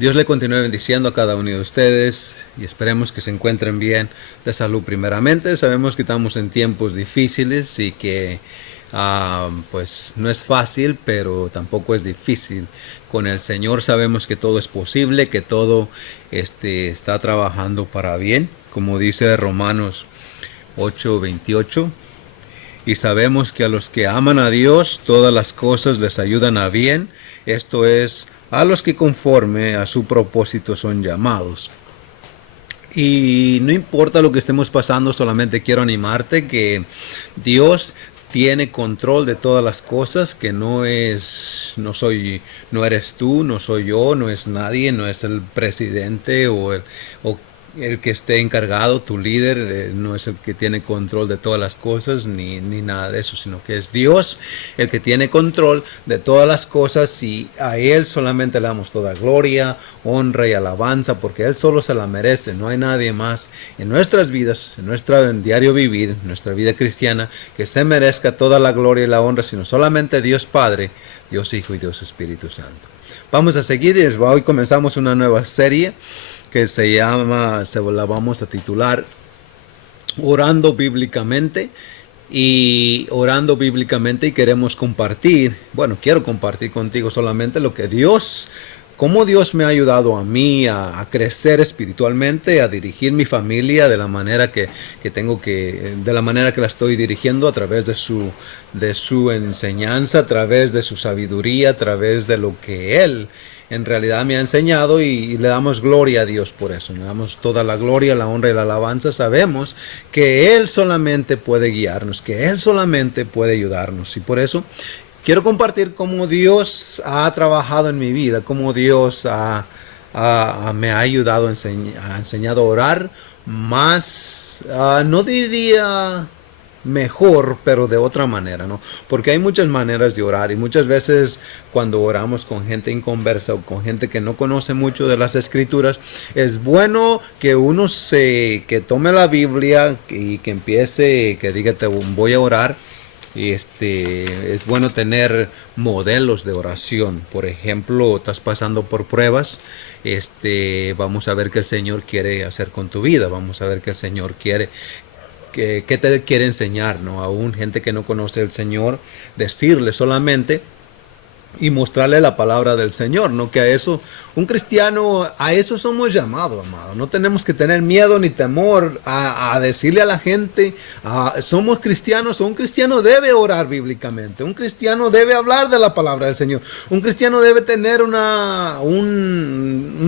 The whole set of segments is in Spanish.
Dios le continúe bendiciendo a cada uno de ustedes y esperemos que se encuentren bien de salud primeramente. Sabemos que estamos en tiempos difíciles y que pues no es fácil, pero tampoco es difícil. Con el Señor sabemos que todo es posible, que todo está trabajando para bien, como dice Romanos 8:28. Y sabemos que a los que aman a Dios, todas las cosas les ayudan a bien. Esto es, a los que conforme a su propósito son llamados. Y no importa lo que estemos pasando, solamente quiero animarte que Dios tiene control de todas las cosas, que no eres tú, no soy yo, no es nadie, no es el presidente o el que esté encargado, tu líder, no es el que tiene control de todas las cosas, ni nada de eso, sino que es Dios el que tiene control de todas las cosas y a Él solamente le damos toda gloria, honra y alabanza, porque Él solo se la merece, no hay nadie más en nuestras vidas, en nuestro diario vivir, en nuestra vida cristiana, que se merezca toda la gloria y la honra, sino solamente Dios Padre, Dios Hijo y Dios Espíritu Santo. Vamos a seguir y hoy comenzamos una nueva serie que la vamos a titular Orando Bíblicamente. Y orando bíblicamente y queremos compartir, quiero compartir contigo solamente cómo Dios me ha ayudado a mí a crecer espiritualmente, a dirigir mi familia de la manera de la manera que la estoy dirigiendo a través de su enseñanza, a través de su sabiduría, a través de lo que Él en realidad me ha enseñado y le damos gloria a Dios por eso. Le damos toda la gloria, la honra y la alabanza. Sabemos que Él solamente puede guiarnos, que Él solamente puede ayudarnos. Y por eso quiero compartir cómo Dios ha trabajado en mi vida, cómo Dios me ha ayudado, ha enseñado a orar más, no diría mejor, pero de otra manera, ¿no? Porque hay muchas maneras de orar y muchas veces cuando oramos con gente inconversa o con gente que no conoce mucho de las escrituras, es bueno que que tome la Biblia y que empiece, que diga, te voy a orar. Y es bueno tener modelos de oración. Por ejemplo, estás pasando por pruebas, vamos a ver qué el Señor quiere hacer con tu vida, vamos a ver qué el Señor quiere que te quiere enseñar, ¿no? Aún gente que no conoce al Señor, decirle solamente y mostrarle la palabra del Señor, ¿no? Que a eso, un cristiano, a eso somos llamados, amado. No tenemos que tener miedo ni temor a decirle a la gente, somos cristianos, o un cristiano debe orar bíblicamente, un cristiano debe hablar de la palabra del Señor, un cristiano debe tener un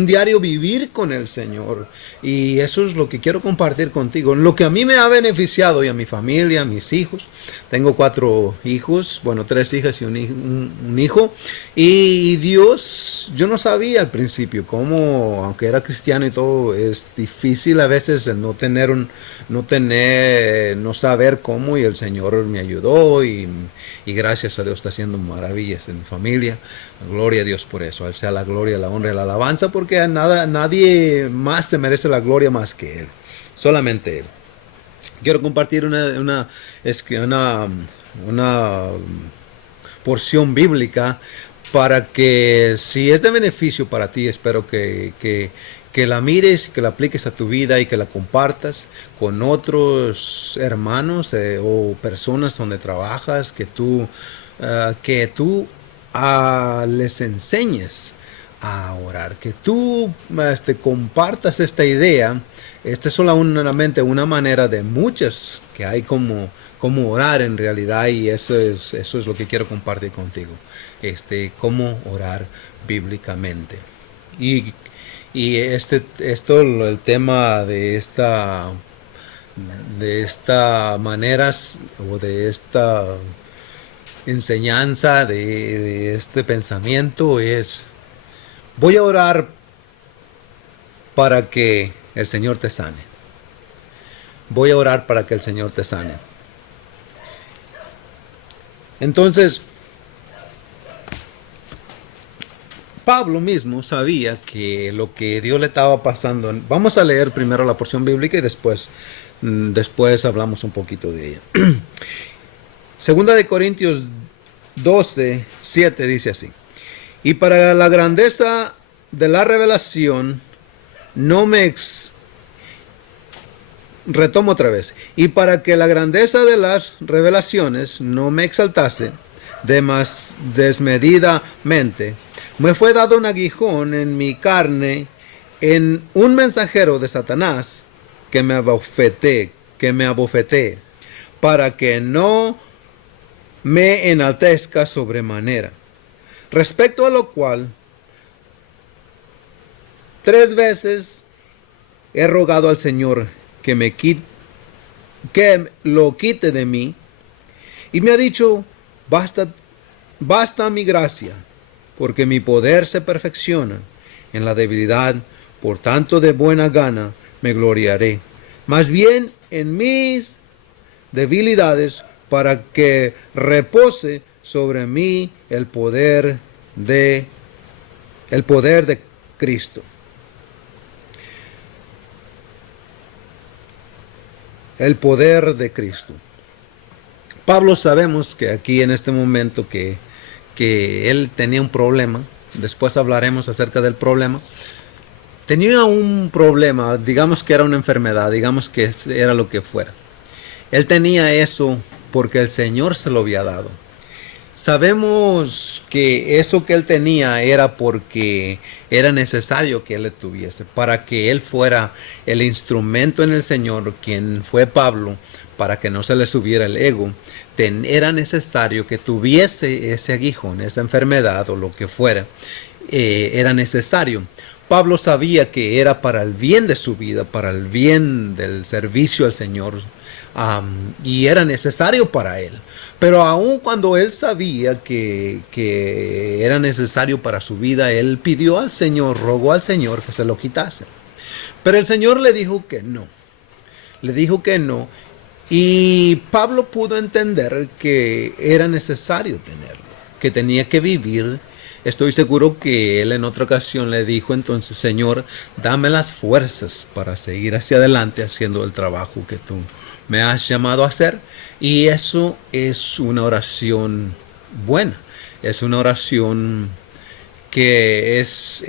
diario vivir con el Señor. Y eso es lo que quiero compartir contigo, lo que a mí me ha beneficiado y a mi familia, a mis hijos. Tengo 4 hijos, 3 hijas y un hijo. Y Dios, yo no sabía al principio cómo, aunque era cristiano y todo, es difícil a veces el no saber cómo, y el Señor me ayudó y gracias a Dios está haciendo maravillas en mi familia. Gloria a Dios por eso. A Él sea la gloria, la honra y la alabanza, porque nadie más se merece la gloria más que Él. Solamente Él. Quiero compartir una porción bíblica para que, si es de beneficio para ti, espero que la mires, que la apliques a tu vida y que la compartas con otros hermanos o personas donde trabajas, que tú les enseñes a orar, que tú compartas esta idea. Esta es solamente una manera de muchas que hay como orar en realidad, y eso es lo que quiero compartir contigo. Cómo orar bíblicamente. El tema de esta maneras o de esta enseñanza, de este pensamiento es: voy a orar para que el Señor te sane. Voy a orar para que el Señor te sane. Entonces, Pablo mismo sabía que lo que Dios le estaba pasando. Vamos a leer primero la porción bíblica y después hablamos un poquito de ella. Segunda de Corintios 12:7 dice así: y para la grandeza de la revelación no me retomo otra vez. Y para que la grandeza de las revelaciones no me exaltase desmedidamente, me fue dado un aguijón en mi carne, en un mensajero de Satanás que me abofeté, para que no me enaltezca sobremanera. Respecto a lo cual, 3 veces he rogado al Señor que lo quite de mí, y me ha dicho: basta mi gracia, porque mi poder se perfecciona en la debilidad. Por tanto, de buena gana me gloriaré, más bien en mis debilidades, para que repose sobre mí el poder de Cristo. El poder de Cristo. Pablo, sabemos que aquí en este momento que él tenía un problema. Después hablaremos acerca del problema. Tenía un problema, digamos que era una enfermedad, digamos que era lo que fuera. Él tenía eso porque el Señor se lo había dado. Sabemos que eso que él tenía era porque era necesario que él le tuviese, para que él fuera el instrumento en el Señor, quien fue Pablo, para que no se le subiera el ego. Era necesario que tuviese ese aguijón, esa enfermedad o lo que fuera. Era necesario. Pablo sabía que era para el bien de su vida, para el bien del servicio al Señor, y era necesario para él. Pero aun cuando él sabía que era necesario para su vida, él pidió al Señor, rogó al Señor que se lo quitase. Pero el Señor le dijo que no. Le dijo que no. Y Pablo pudo entender que era necesario tenerlo, que tenía que vivir. Estoy seguro que él en otra ocasión le dijo entonces: Señor, dame las fuerzas para seguir hacia adelante haciendo el trabajo que tú me has llamado a hacer. Y eso es una oración buena, es una oración que es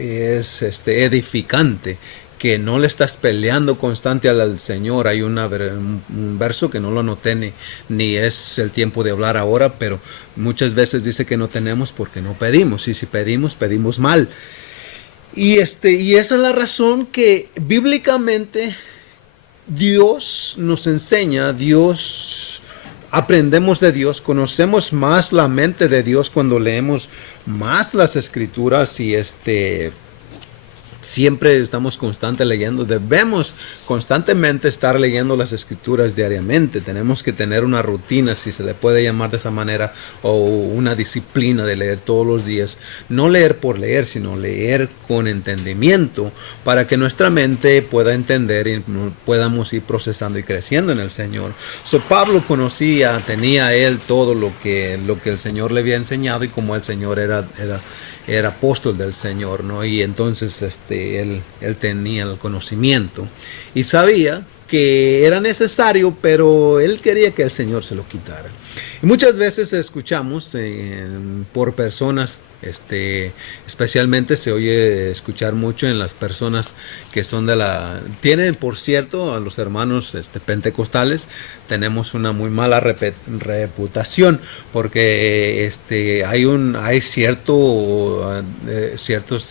edificante, que no le estás peleando constante al Señor. Hay un verso que no lo anoté, ni es el tiempo de hablar ahora, pero muchas veces dice que no tenemos porque no pedimos, y si pedimos, pedimos mal. Y esa es la razón que bíblicamente Dios nos enseña, aprendemos de Dios, conocemos más la mente de Dios cuando leemos más las Escrituras, y siempre estamos leyendo. Debemos constantemente estar leyendo las Escrituras diariamente. Tenemos que tener una rutina, si se le puede llamar de esa manera, o una disciplina de leer todos los días. No leer por leer, sino leer con entendimiento, para que nuestra mente pueda entender y podamos ir procesando y creciendo en el Señor. Pablo tenía él todo lo que el Señor le había enseñado, y como el Señor era apóstol del Señor, ¿no? Y entonces él tenía el conocimiento y sabía que era necesario, pero él quería que el Señor se lo quitara. Y muchas veces escuchamos por personas, especialmente se oye escuchar mucho en las personas que son tienen, por cierto, a los hermanos pentecostales, tenemos una muy mala reputación, porque hay ciertos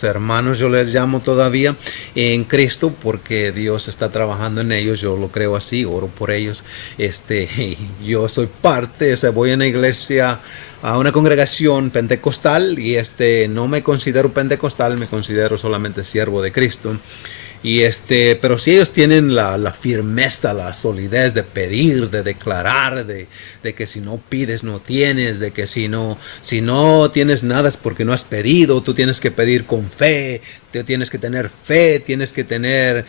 hermanos, yo les llamo todavía, en Cristo, porque Dios está trabajando en ellos. Yo lo creo así, oro por ellos. Yo soy parte, voy a una iglesia, a una congregación pentecostal, y no me considero pentecostal, me considero solamente siervo de Cristo. Pero si ellos tienen la firmeza, la solidez de pedir, de declarar, de que si no pides no tienes, de que si no tienes nada es porque no has pedido, tú tienes que pedir con fe, tienes que tener fe, tienes que tener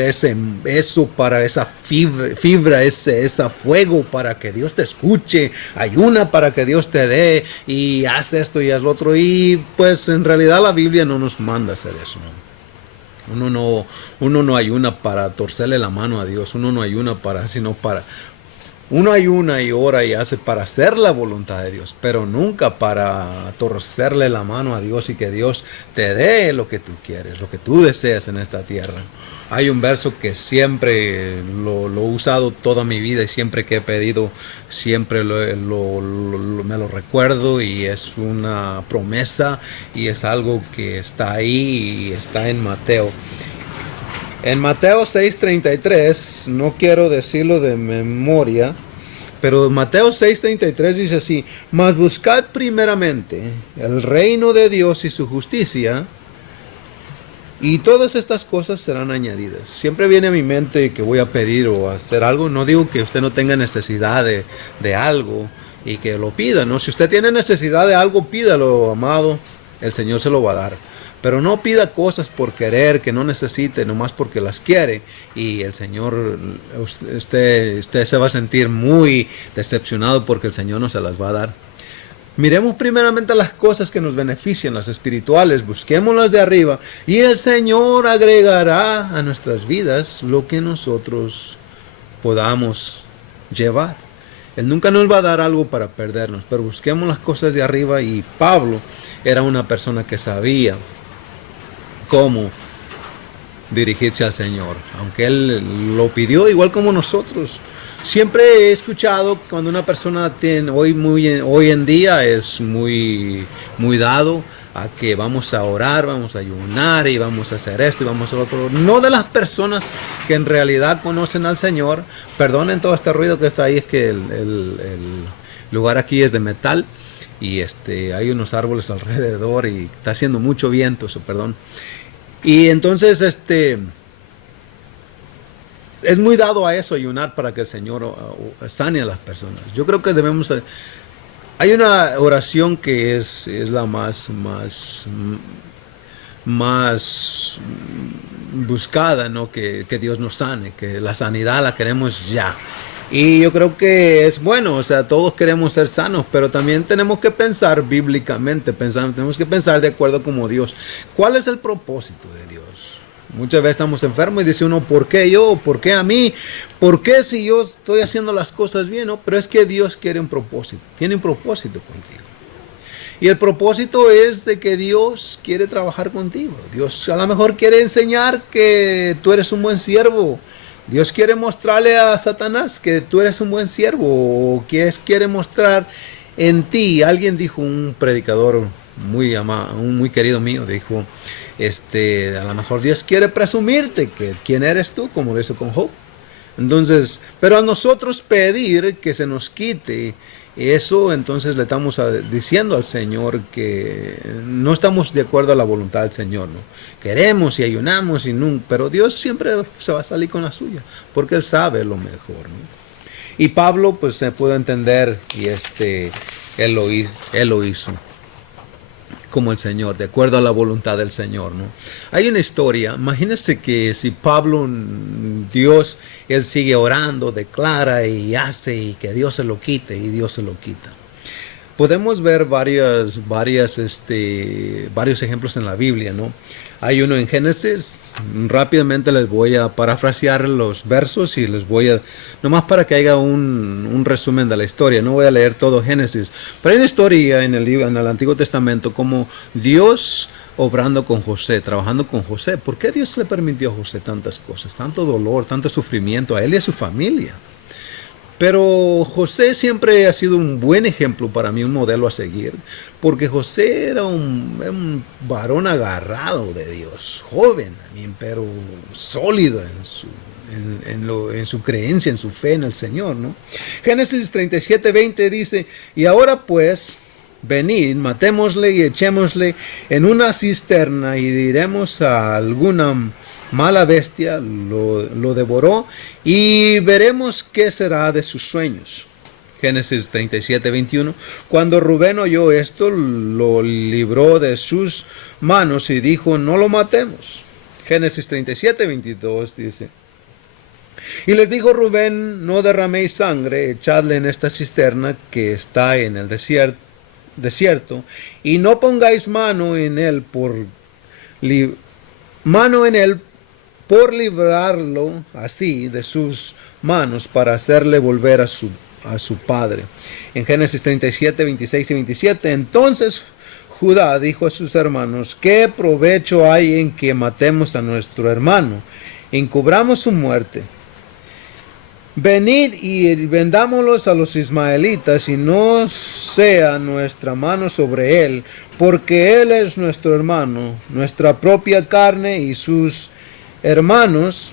eso, para esa fibra, ese fuego para que Dios te escuche, ayuna para que Dios te dé, y haz esto y haz lo otro. Y pues en realidad la Biblia no nos manda hacer eso, ¿no? Uno no ayuna para torcerle la mano a Dios. Uno no ayuna sino Uno ayuna y ora y hace para hacer la voluntad de Dios, pero nunca para torcerle la mano a Dios y que Dios te dé lo que tú quieres, lo que tú deseas en esta tierra. Hay un verso que siempre lo he usado toda mi vida y siempre que he pedido, siempre me lo recuerdo, y es una promesa y es algo que está ahí y está en Mateo. En Mateo 6:33, no quiero decirlo de memoria, pero Mateo 6:33 dice así: mas buscad primeramente el reino de Dios y su justicia, y todas estas cosas serán añadidas. Siempre viene a mi mente que voy a pedir o hacer algo. No digo que usted no tenga necesidad de algo y que lo pida, ¿no? Si usted tiene necesidad de algo, pídalo, amado. El Señor se lo va a dar. Pero no pida cosas por querer, que no necesite, nomás porque las quiere. Y el Señor, usted se va a sentir muy decepcionado porque el Señor no se las va a dar. Miremos primeramente las cosas que nos benefician, las espirituales, busquémoslas de arriba, y el Señor agregará a nuestras vidas lo que nosotros podamos llevar. Él nunca nos va a dar algo para perdernos, pero busquemos las cosas de arriba. Y Pablo era una persona que sabía cómo dirigirse al Señor, aunque él lo pidió igual como nosotros. Siempre he escuchado cuando una persona tiene, hoy en día es muy dado a que vamos a orar, vamos a ayunar y vamos a hacer esto y vamos a hacer lo otro. No de las personas que en realidad conocen al Señor. Perdonen todo este ruido que está ahí, es que el lugar aquí es de metal y hay unos árboles alrededor y está haciendo mucho viento, perdón. Y entonces es muy dado a eso, ayunar para que el Señor sane a las personas. Yo creo que debemos... Hay una oración que es la más buscada, ¿no? Que Dios nos sane, que la sanidad la queremos ya. Y yo creo que es bueno, o sea, todos queremos ser sanos, pero también tenemos que pensar bíblicamente, tenemos que pensar de acuerdo como Dios. ¿Cuál es el propósito de Dios? Muchas veces estamos enfermos y dice uno: ¿por qué yo? ¿Por qué a mí? ¿Por qué si yo estoy haciendo las cosas bien? ¿No? Pero es que Dios quiere un propósito, tiene un propósito contigo. Y el propósito es de que Dios quiere trabajar contigo. Dios a lo mejor quiere enseñar que tú eres un buen siervo. Dios quiere mostrarle a Satanás que tú eres un buen siervo, o que quiere mostrar en ti. Alguien dijo, un predicador muy querido mío, dijo, a lo mejor Dios quiere presumirte que quién eres tú, como lo hizo con Job. Entonces, pero a nosotros pedir que se nos quite eso, entonces le estamos diciendo al Señor que no estamos de acuerdo a la voluntad del Señor, ¿no? Queremos y ayunamos y nunca, pero Dios siempre se va a salir con la suya, porque Él sabe lo mejor, ¿no? Y Pablo, pues se puede entender, y él lo hizo como el Señor, de acuerdo a la voluntad del Señor, ¿no? Hay una historia, imagínense que si Pablo, Dios, él sigue orando, declara y hace, y que Dios se lo quite, y Dios se lo quita. Podemos ver varios ejemplos en la Biblia, ¿no? Hay uno en Génesis. Rápidamente les voy a parafrasear los versos y les voy a, nomás para que haya un resumen de la historia. No voy a leer todo Génesis, pero hay una historia en el Antiguo Testamento como Dios obrando con José, trabajando con José. ¿Por qué Dios le permitió a José tantas cosas, tanto dolor, tanto sufrimiento a él y a su familia? Pero José siempre ha sido un buen ejemplo para mí, un modelo a seguir, porque José era un varón agarrado de Dios, joven, pero sólido en su creencia, en su fe en el Señor, ¿no? Génesis 37:20 dice, y ahora pues, venid, matémosle y echémosle en una cisterna, y diremos a alguna mala bestia, lo devoró, y veremos qué será de sus sueños. Génesis 37:21. Cuando Rubén oyó esto, lo libró de sus manos y dijo, no lo matemos. Génesis 37:22 dice, y les dijo Rubén, no derraméis sangre, echadle en esta cisterna que está en el desierto, y no pongáis mano en él por librarlo así de sus manos para hacerle volver a su padre. En Génesis 37, 26 y 27, entonces Judá dijo a sus hermanos: ¿qué provecho hay en que matemos a nuestro hermano, encubramos su muerte? Venid y vendámoslos a los ismaelitas, y no sea nuestra mano sobre él, porque él es nuestro hermano, nuestra propia carne, y sus hermanos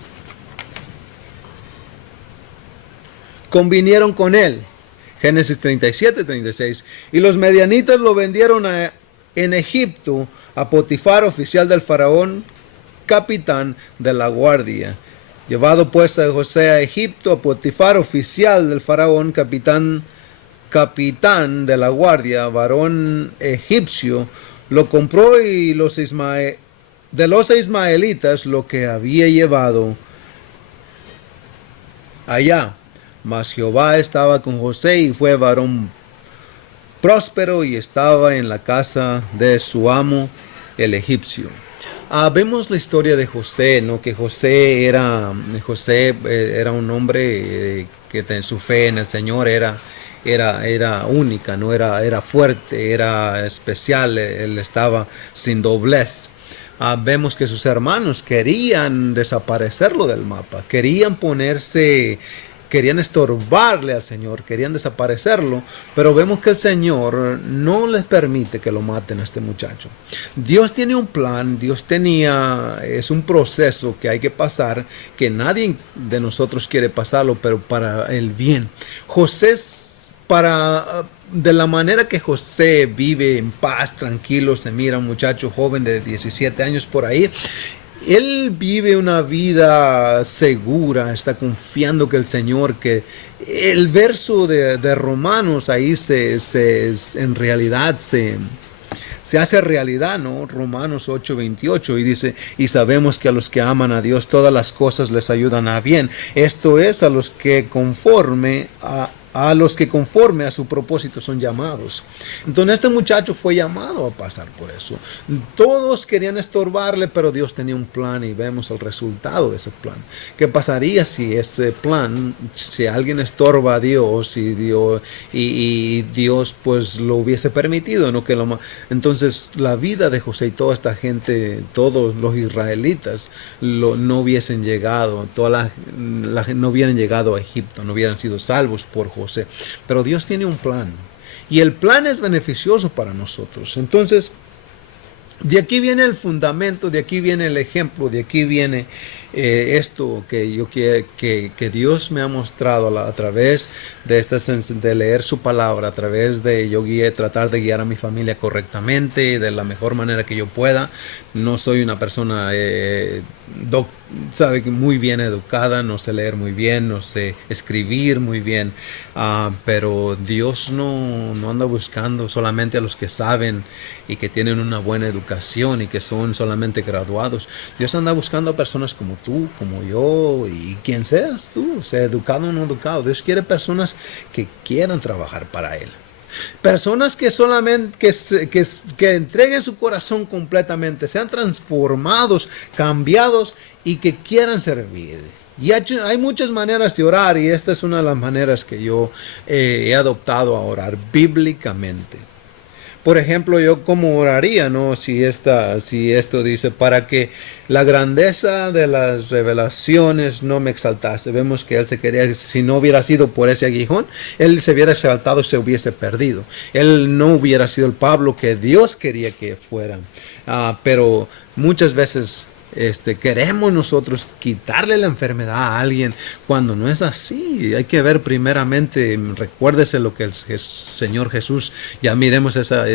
convinieron con él. Génesis 37, 36. Y los medianitas lo vendieron en Egipto a Potifar, oficial del faraón, capitán de la guardia. Llevado pues a José a Egipto, a Potifar, oficial del faraón, capitán de la guardia, varón egipcio, lo compró, y de los ismaelitas lo que había llevado allá. Mas Jehová estaba con José, y fue varón próspero, y estaba en la casa de su amo, el egipcio. Vemos la historia de José, ¿no? Que José era un hombre que su fe en el Señor era única, ¿no? Era fuerte, era especial, él estaba sin doblez. Vemos que sus hermanos querían desaparecerlo del mapa, querían estorbarle al Señor, querían desaparecerlo, pero vemos que el Señor no les permite que lo maten a este muchacho. Dios tiene un plan, es un proceso que hay que pasar, que nadie de nosotros quiere pasarlo, pero para el bien. De la manera que José vive en paz, tranquilo, se mira un muchacho joven de 17 años por ahí. Él vive una vida segura, está confiando que el Señor, que el verso de Romanos ahí en realidad se hace realidad, ¿no? Romanos 8:28, y dice: y sabemos que a los que aman a Dios todas las cosas les ayudan a bien. Esto es, a los que conforme a su propósito son llamados. Entonces este muchacho fue llamado a pasar por eso. Todos querían estorbarle, pero Dios tenía un plan, y vemos el resultado de ese plan. ¿Qué pasaría si si alguien estorba a Dios y Dios pues lo hubiese permitido, ¿no? Entonces la vida de José y toda esta gente, todos los israelitas, no hubiesen llegado, no hubieran llegado a Egipto, no hubieran sido salvos por José. Pero Dios tiene un plan, y el plan es beneficioso para nosotros. Entonces, de aquí viene el fundamento, de aquí viene el ejemplo, de aquí viene esto que Dios me ha mostrado a través de leer su palabra, a través de tratar de guiar a mi familia correctamente, de la mejor manera que yo pueda. No soy una persona muy bien educada, no sé leer muy bien, no sé escribir muy bien, pero Dios no anda buscando solamente a los que saben y que tienen una buena educación y que son solamente graduados. Dios anda buscando a personas como tú, como yo, y quien seas tú, sea educado o no educado. Dios quiere personas que quieran trabajar para Él. Personas que solamente que entreguen su corazón completamente, sean transformados, cambiados, y que quieran servir. Y hay muchas maneras de orar, y esta es una de las maneras que yo he adoptado a orar bíblicamente. Por ejemplo, yo como oraría, ¿no? Si esto dice: para que la grandeza de las revelaciones no me exaltase. Vemos que él se quería, si no hubiera sido por ese aguijón, él se hubiera exaltado y se hubiese perdido. Él no hubiera sido el Pablo que Dios quería que fuera. Pero muchas veces queremos nosotros quitarle la enfermedad a alguien, cuando no es así. Hay que ver primeramente, recuérdese lo que el Señor Jesús, ya miremos esa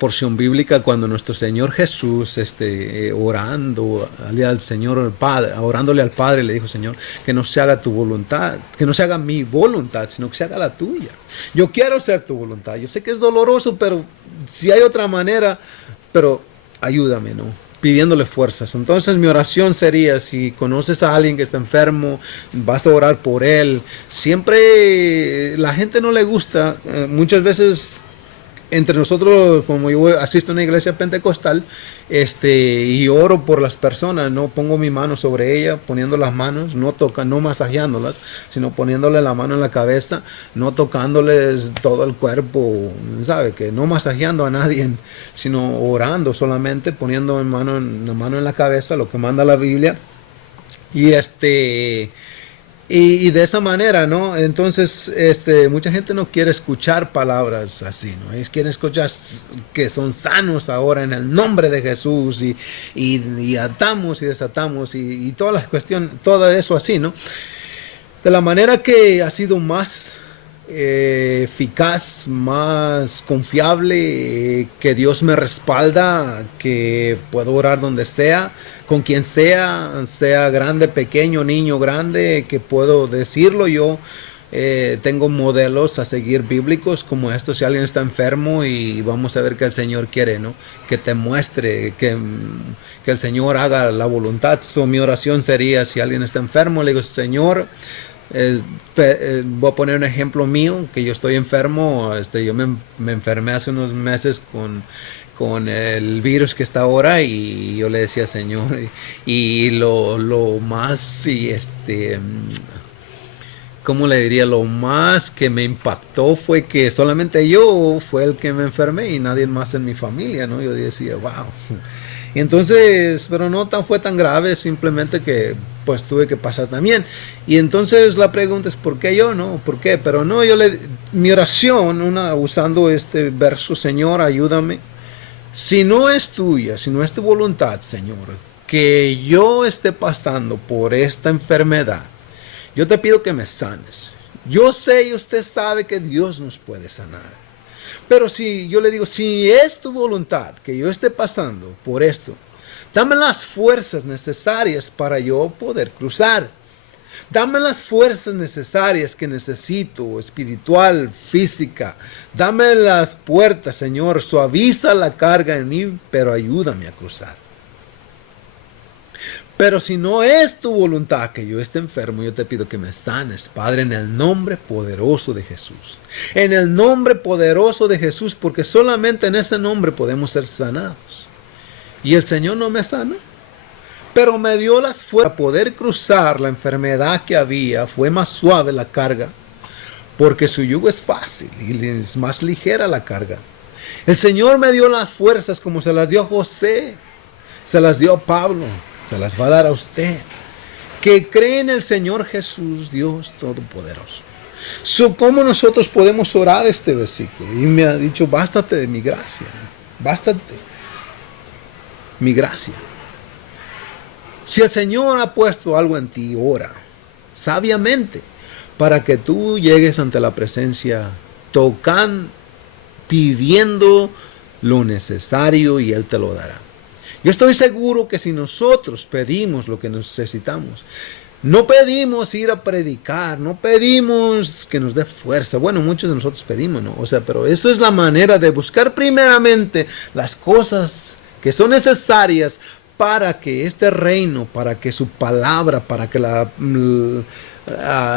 porción bíblica, cuando nuestro Señor Jesús orándole al Padre, le dijo: Señor, que no se haga tu voluntad, que no se haga mi voluntad, sino que se haga la tuya. Yo quiero hacer tu voluntad. Yo sé que es doloroso, pero si hay otra manera, pero ayúdame, ¿no? Pidiéndole fuerzas. Entonces mi oración sería: si conoces a alguien que está enfermo, vas a orar por él. Siempre la gente no le gusta, muchas veces entre nosotros, como yo asisto a una iglesia pentecostal, y oro por las personas, no pongo mi mano sobre ella, poniendo las manos, no toca, no masajeándolas, sino poniéndole la mano en la cabeza, no tocándoles todo el cuerpo, sabe, que no masajeando a nadie, sino orando solamente, poniendo la mano en la cabeza, lo que manda la Biblia, y y de esa manera, ¿no? Entonces, mucha gente no quiere escuchar palabras así, ¿no? Ellos quieren escuchar que son sanos ahora en el nombre de Jesús y atamos y desatamos y toda la cuestión, todo eso así, ¿no? De la manera que ha sido más eficaz, más confiable, que Dios me respalda, que puedo orar donde sea, con quien sea, sea grande, pequeño, niño, grande, que puedo decirlo yo. Tengo modelos a seguir bíblicos como estos. Si alguien está enfermo, y vamos a ver que el Señor quiere, ¿no? Que te muestre, que el Señor haga la voluntad. Mi oración sería, si alguien está enfermo, le digo, Señor, voy a poner un ejemplo mío, que yo estoy enfermo. Yo me enfermé hace unos meses con el virus que está ahora, y yo le decía, Señor, y lo más, ¿cómo le diría? Lo más que me impactó fue que solamente yo fue el que me enfermé y nadie más en mi familia, ¿no? Yo decía, wow. Y entonces, pero no fue tan grave, simplemente que pues tuve que pasar también. Y entonces la pregunta es, ¿por qué yo? ¿No? ¿Por qué? Pero no, mi oración, usando este verso, Señor, ayúdame. Si no es tuya, si no es tu voluntad, Señor, que yo esté pasando por esta enfermedad, yo te pido que me sanes. Yo sé y usted sabe que Dios nos puede sanar. Pero si yo le digo, si es tu voluntad que yo esté pasando por esto, dame las fuerzas necesarias para yo poder cruzar. Dame las fuerzas necesarias que necesito, espiritual, física. Dame las puertas, Señor. Suaviza la carga en mí, pero ayúdame a cruzar. Pero si no es tu voluntad que yo esté enfermo, yo te pido que me sanes, Padre, en el nombre poderoso de Jesús. En el nombre poderoso de Jesús, porque solamente en ese nombre podemos ser sanados. Y el Señor no me sana, pero me dio las fuerzas para poder cruzar la enfermedad que había. Fue más suave la carga, porque su yugo es fácil y es más ligera la carga. El Señor me dio las fuerzas como se las dio a José, se las dio a Pablo, se las va a dar a usted, que cree en el Señor Jesús, Dios Todopoderoso. ¿Cómo nosotros podemos orar este versículo? Y me ha dicho, bástate de mi gracia, bástate mi gracia. Si el Señor ha puesto algo en ti, ora sabiamente para que tú llegues ante la presencia, tocando, pidiendo lo necesario, y Él te lo dará. Yo estoy seguro que si nosotros pedimos lo que necesitamos, no pedimos ir a predicar, no pedimos que nos dé fuerza. Bueno, muchos de nosotros pedimos, ¿no? Pero eso es la manera de buscar primeramente las cosas que son necesarias para que este reino, para que su palabra, para que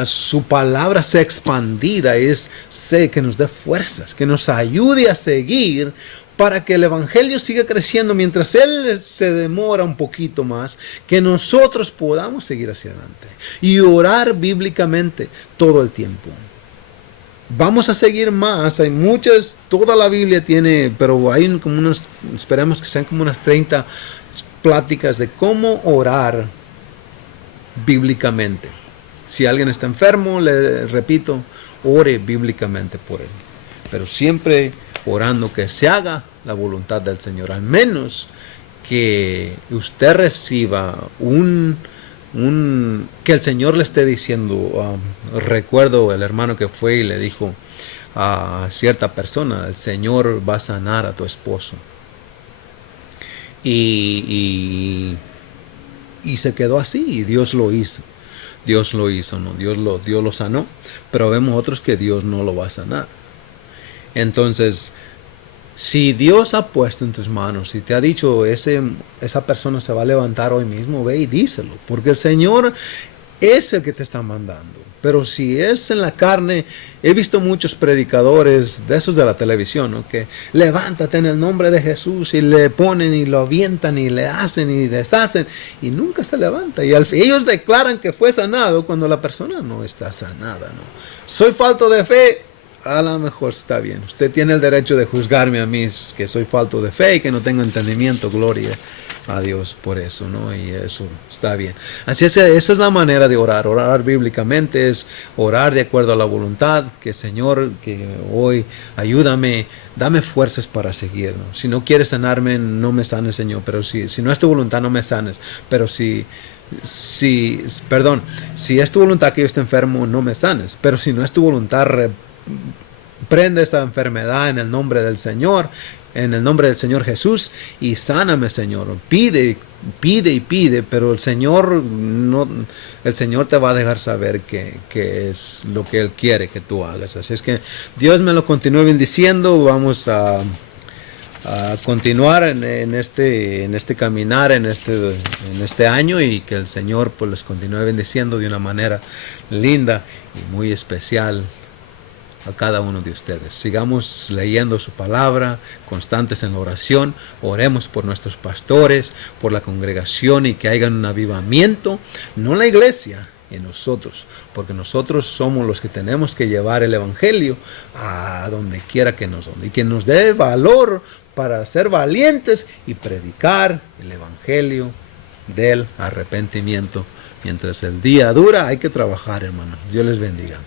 su palabra sea expandida, que nos dé fuerzas, que nos ayude a seguir, para que el evangelio siga creciendo mientras Él se demora un poquito más, que nosotros podamos seguir hacia adelante y orar bíblicamente todo el tiempo. Vamos a seguir más, hay muchas, toda la Biblia tiene, pero hay como esperemos que sean como unas 30 pláticas de cómo orar bíblicamente. Si alguien está enfermo, le repito, ore bíblicamente por él, pero siempre orando que se haga la voluntad del Señor, al menos que usted reciba que el Señor le esté diciendo. Recuerdo el hermano que fue y le dijo a cierta persona, el Señor va a sanar a tu esposo, y se quedó así, y Dios lo hizo. Dios lo hizo, ¿no? Dios lo sanó, pero vemos otros que Dios no lo va a sanar. Entonces, si Dios ha puesto en tus manos, si te ha dicho esa persona se va a levantar hoy mismo, ve y díselo, porque el Señor es el que te está mandando. Pero si es en la carne, he visto muchos predicadores de esos de la televisión, ¿no? Que levántate en el nombre de Jesús y le ponen y lo avientan y le hacen y deshacen y nunca se levanta. Y ellos declaran que fue sanado cuando la persona no está sanada, ¿no? Soy falto de fe. A lo mejor está bien. Usted tiene el derecho de juzgarme a mí que soy falto de fe y que no tengo entendimiento. Gloria a Dios por eso, ¿no? Y eso está bien. Así es, esa es la manera de orar. Orar bíblicamente es orar de acuerdo a la voluntad. Que Señor, que hoy ayúdame, dame fuerzas para seguir, ¿no? Si no quieres sanarme, no me sanes, Señor. Pero si no es tu voluntad, no me sanes. Pero si es tu voluntad que yo esté enfermo, no me sanes. Pero si no es tu voluntad, prende esa enfermedad en el nombre del Señor, en el nombre del Señor Jesús, y sáname, Señor. Pide, pide y pide, pero el Señor te va a dejar saber que es lo que Él quiere que tú hagas. Así es que Dios me lo continúe bendiciendo. Vamos a continuar en este caminar, en este año, y que el Señor pues les continúe bendiciendo de una manera linda y muy especial a cada uno de ustedes. Sigamos leyendo su palabra, constantes en la oración, oremos por nuestros pastores, por la congregación, y que haya un avivamiento, no en la iglesia, en nosotros, porque nosotros somos los que tenemos que llevar el evangelio a donde quiera que y que nos dé valor para ser valientes y predicar el evangelio del arrepentimiento. Mientras el día dura, hay que trabajar, hermanos. Dios les bendiga.